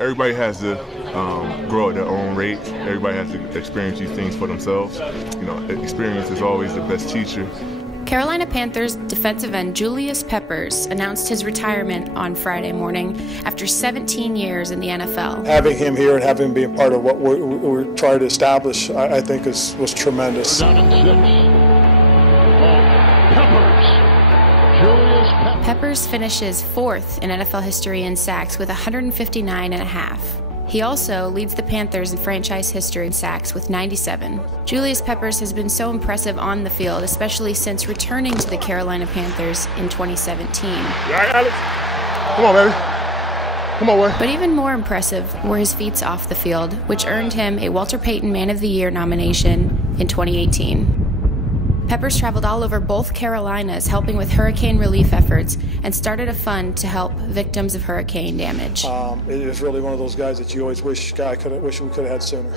Everybody has to grow at their own rate. Everybody has to experience these things for themselves. You know, experience is always the best teacher. Carolina Panthers defensive end Julius Peppers announced his retirement on Friday morning after 17 years in the NFL. Having him here and having him being part of what we're trying to establish, I think was tremendous. Down at 6. Peppers. Julius Peppers. Peppers finishes 4th in NFL history in sacks with 159.5. He also leads the Panthers in franchise history in sacks with 97. Julius Peppers has been so impressive on the field, especially since returning to the Carolina Panthers in 2017. All right, Alex. Come on, baby. Come on, boy. But even more impressive were his feats off the field, which earned him a Walter Payton Man of the Year nomination in 2018. Peppers traveled all over both Carolinas helping with hurricane relief efforts and started a fund to help victims of hurricane damage. It is really one of those guys that you always wish we could have had sooner.